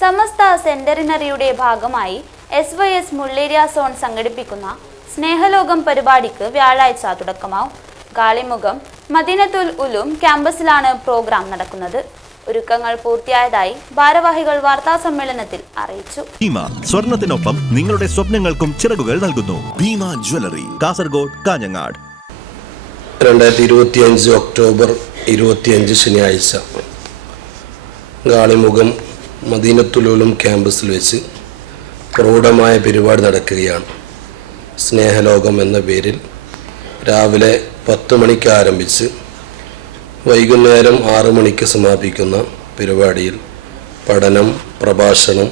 സമസ്ത സെന്ററിനറിയുടെ ഭാഗമായി S Y S Mulleria zone സംഘടിപ്പിക്കുന്ന സ്നേഹലോകം പരിപാടിക്ക് വ്യാഴാഴ്ച തുടക്കമാവും. ഗാളിമുഖം മദീനത്തുൽ ഉലും ക്യാമ്പസിലാണ് പ്രോഗ്രാം നടക്കുന്നത്. ഒരുക്കങ്ങൾ പൂർത്തിയായതായി ഭാരവാഹികൾ വാർത്താ സമ്മേളനത്തിൽ അറിയിച്ചു. ഭീമ സ്വർണത്തിനൊപ്പം നിങ്ങളുടെ സ്വപ്നങ്ങൾക്കും ചിറകുകൾ നൽകുന്നു. ഭീമ ജ്വല്ലറി കാസർഗോഡ് കാഞ്ഞങ്ങാട്. രണ്ടായിരത്തി ഇരുപത്തിയഞ്ച് ഒക്ടോബർ ഇരുപത്തിയഞ്ച് ശനിയാഴ്ച. ഗാളിമുഖം മദീനത്തുലോലും ക്യാമ്പസിൽ വെച്ച് പ്രൗഢമായ പരിപാടി നടക്കുകയാണ്. സ്നേഹലോകം എന്ന പേരിൽ രാവിലെ പത്ത് മണിക്ക് ആരംഭിച്ച് വൈകുന്നേരം ആറു മണിക്ക് സമാപിക്കുന്ന പരിപാടിയിൽ പഠനം പ്രഭാഷണം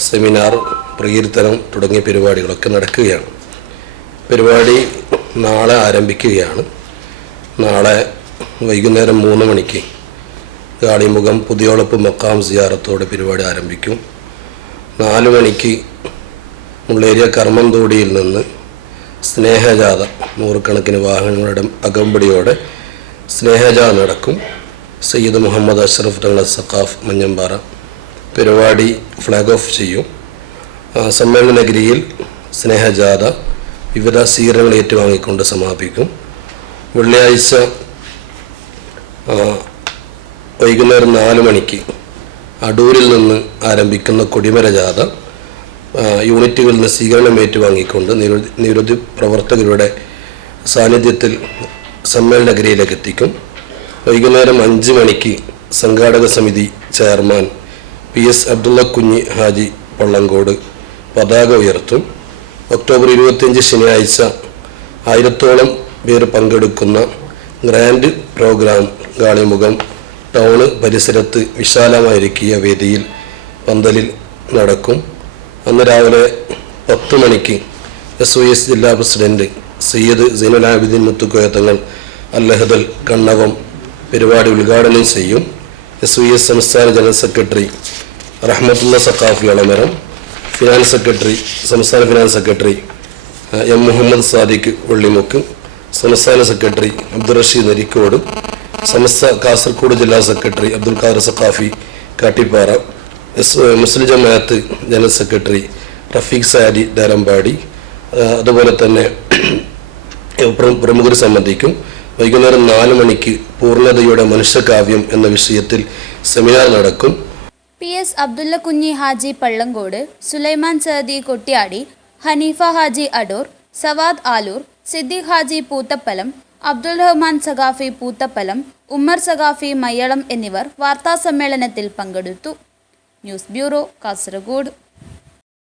സെമിനാർ പ്രകീർത്തനം തുടങ്ങിയ പരിപാടികളൊക്കെ നടക്കുകയാണ്. പരിപാടി നാളെ ആരംഭിക്കുകയാണ്. നാളെ വൈകുന്നേരം മൂന്ന് മണിക്ക് ഗാളിമുഖം പുതിയോളപ്പ് മക്കാം സിയാറത്തോടെ പരിപാടി ആരംഭിക്കും. നാല് മണിക്ക് മുള്ളേരിയ കർമ്മന്തോടിയിൽ നിന്ന് സ്നേഹജാഥ നൂറുകണക്കിന് വാഹനങ്ങളുടെ അകമ്പടിയോടെ സ്നേഹജാഥ നടക്കും. സയ്യിദ് മുഹമ്മദ് അഷ്റഫ് തങ്ങൾ സഖാഫ് മഞ്ഞമ്പാറ പരിപാടി ഫ്ലാഗ് ഓഫ് ചെയ്യും. സമ്മേളന നഗരിയിൽ സ്നേഹജാഥ വിവിധ സ്വീകരണങ്ങൾ ഏറ്റുവാങ്ങിക്കൊണ്ട് സമാപിക്കും. വെള്ളിയാഴ്ച വൈകുന്നേരം നാല് മണിക്ക് അടൂരിൽ നിന്ന് ആരംഭിക്കുന്ന കൊടിമര ജാഥ യൂണിറ്റുകളിൽ നിന്ന് സ്വീകരണം ഏറ്റുവാങ്ങിക്കൊണ്ട് നിരവധി നിരവധി പ്രവർത്തകരുടെ സാന്നിധ്യത്തിൽ സമ്മേളനഗിരിയിലേക്ക് എത്തിക്കും. വൈകുന്നേരം അഞ്ച് മണിക്ക് സംഘാടക സമിതി ചെയർമാൻ പി എസ് അബ്ദുള്ള കുഞ്ഞി ഹാജി പള്ളങ്കോട് പതാക ഉയർത്തും. ഒക്ടോബർ ഇരുപത്തിയഞ്ച് ശനിയാഴ്ച ആയിരത്തോളം പേർ പങ്കെടുക്കുന്ന ഗ്രാൻഡ് പ്രോഗ്രാം ഗാളിമുഖം ടൗണ് പരിസരത്ത് വിശാലമായിരിക്കിയ വേദിയിൽ പന്തലിൽ നടക്കും. അന്ന് രാവിലെ പത്ത് മണിക്ക് എസ് ഒ എസ് ജില്ലാ പ്രസിഡന്റ് സയ്യദ് സൈനുലാബിദ്ദീൻ മുത്തുക്കോയ തങ്ങൾ അല്ലഹദൽ കണ്ണവം പരിപാടി ഉദ്ഘാടനം ചെയ്യും. എസ് ഒ എസ് സംസ്ഥാന general secretary Rahmathullah Saqafi Alamaram finance secretary സംസ്ഥാന finance secretary M Muhammad Sadiq Vellimukku സംസ്ഥാന സെക്രട്ടറി അബ്ദുറഷീദ് അരിക്കോടും സമസ്ത കാസർഗോഡ് ജില്ലാ secretary Abdul Khader Saqafi Kattippara. S Muslim Jamaath general secretary Rafeeq Sali Dharampadi അതുപോലെ തന്നെ പ്രമുഖർ സംബന്ധിക്കും വൈകുന്നേരം നാല് മണിക്ക് പൂർണതയുടെ മനുഷ്യകാവ്യം എന്ന വിഷയത്തിൽ സെമിനാർ നടക്കും. പി എസ് അബ്ദുള്ള കുഞ്ഞി ഹാജി പള്ളങ്കോട് സുലൈമാൻ സഅദി കൊട്ടിയാടി ഹനീഫ ഹാജി അടൂർ സവാദ് ആലൂർ സിദ്ദീഖ് ഹാജി പൂത്തപ്പലം അബ്ദുൽ റഹ്മാൻ സഖാഫി പൂത്തപ്പലം ഉമ്മർ സഖാഫി മയ്യളം എന്നിവർ വാർത്താസമ്മേളനത്തിൽ പങ്കെടുത്തു. News bureau Kasaragod.